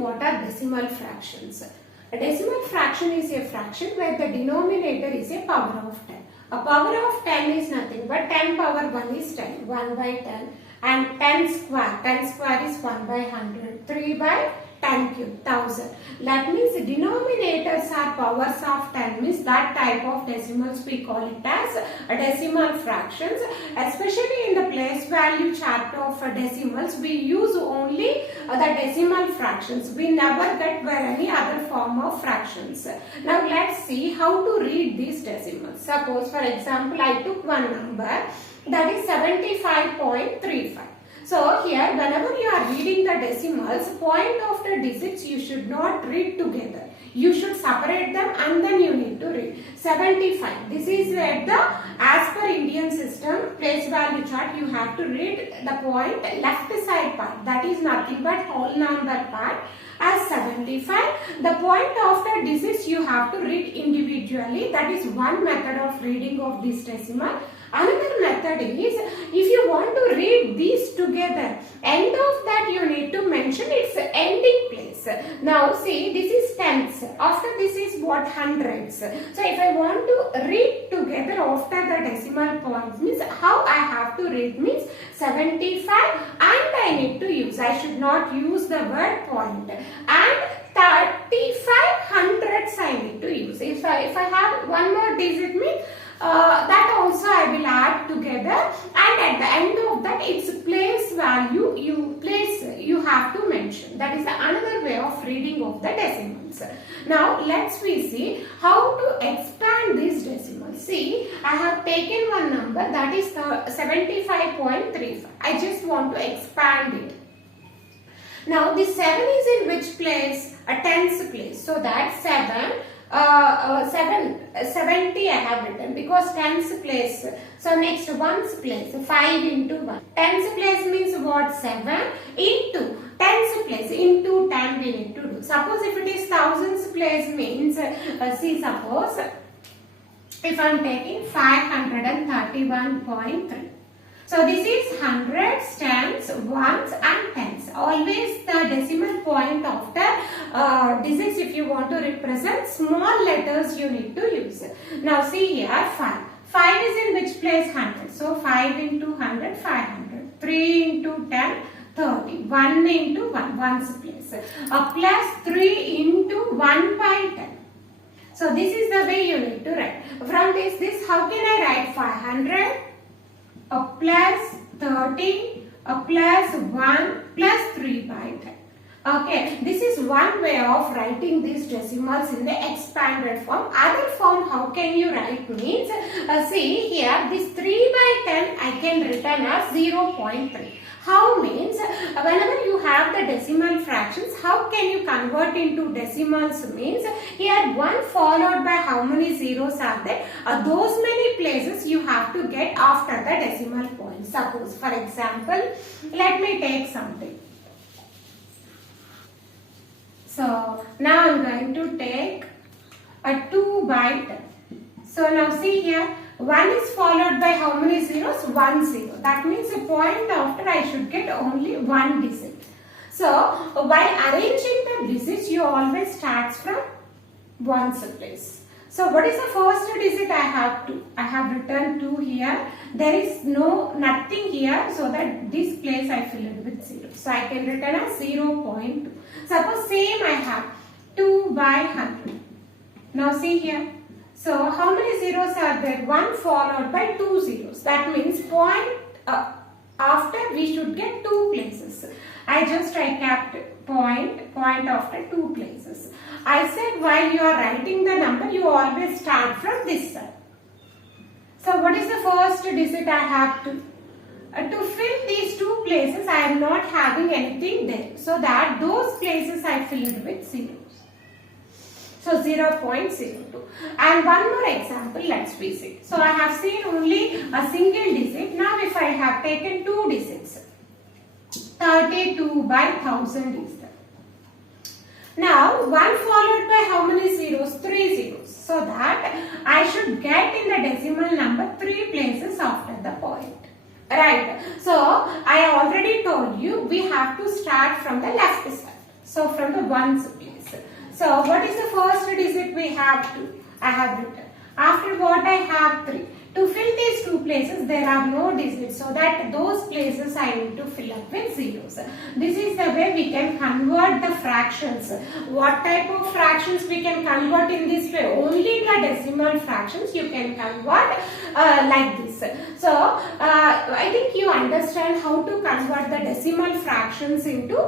what are decimal fractions. A decimal fraction is a fraction where the denominator is a power of 10. A power of 10 is nothing but 10 power 1 is 10, 1 by 10, and 10 square is 1 by 100, 3 by 10 cube, 1000. That means denominators are powers of 10, means that type of decimals we call it as a decimal fractions. Especially in the place value chapter of decimals, we use only the decimal fractions. We never get by any other form of fractions. Now let's see how to read these decimals. Suppose for example I took one number that is 75.35. So here whenever you are reading the decimals, point after digits you should not read together. You should separate them and then you need to read. 75. This is where as per Indian system place value chart, you have to read the point left side part. That is nothing but whole number part as 75. The point after digits you have to read individually. That is one method of reading of this decimal. Another method is, if you want to read these together, end of that you need to mention its ending place. Now see, this is tenths. After this is what? Hundreds. So if I want to read together after the decimal points, means how I have to read means 75 and I need to use. I should not use the word point. And 35 hundredths I need to use. If I have one more digit means that also I will add together, and at the end of that its place value you have to mention. That is another way of reading of the decimals. Now let's see how to expand these decimals. See, I have taken one number that is 75.35. I just want to expand it. Now this 7 is in which place? A tens place. So that 70 I have written because tens place. So next ones place 5 into 1. Tens place means what? 7 into tens place into 10 we need to do. Suppose if it is thousands place means see, suppose if I am taking 531.3. So this is hundreds, tens, ones and tens. Always the decimal point after digits, if you want to represent small letters you need to use. Now see here 5. 5 is in which place? 100. So 5 into 100, 500. 3 into 10, 30. 1 into 1, ones place. Plus 3 into 1 by 10. So this is the way you need to write. From this how can I write? 500. A plus 30, a plus 1 plus 3 by 10. Okay, this is one way of writing these decimals in the expanded form. Other form, how can you write means, see here this 3 by 10 I can written as 0.3. How means, whenever you have the decimal fractions, how can you convert into decimals means, here 1 followed by how many zeros are there? Those many places you have to get after the decimal point. Suppose for example, let me take something. So now I am going to take a 2 by 10. So now see here, 1 is followed by how many zeros? 1 0. That means a point after I should get only one digit. So while arranging the digits, you always start from ones place. So what is the first digit I have? 2. I have written 2 here. There is nothing here, so that this place I fill it with 0. So I can written as 0.2. Suppose same I have 2 by 100. Now see here. So how many zeros are there? 1 followed by 2 zeros. That means point after we should get 2 places. I kept point after 2 places. I said while you are writing the number, you always start from this side. So what is the first digit I have to? To fill these 2 places, I am not having anything there. So that those places I filled with zeros. So 0.02. And one more example, let's see. So I have seen only a single digit. Now if I have taken 2 digits, 32 by 1000 is there. Now 1 followed by how many zeros? 3 zeros. So that I should get in the decimal number 3 places after the point. Right. So I already told you we have to start from the left side. So from the ones place. So what is the first digit we have 2? I have written. After what I have 3. To fill these 2 places, there are no digits, so that those places I need to fill up with zeros. This is the way we can convert the fractions. What type of fractions we can convert in this way? Only the decimal fractions you can convert like this. So I think you understand how to convert the decimal fractions into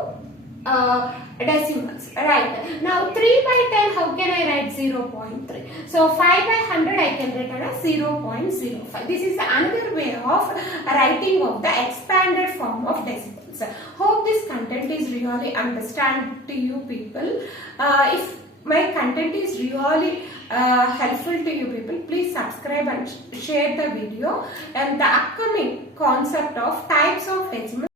decimals, right? Now 3 by 10, how can I write 0.3? So 5 by 100 I can write as 0.05. This is another way of writing of the expanded form of decimals. Hope this content is really understand to you people. If my content is really helpful to you people, please subscribe and share the video. And the upcoming concept of types of decimals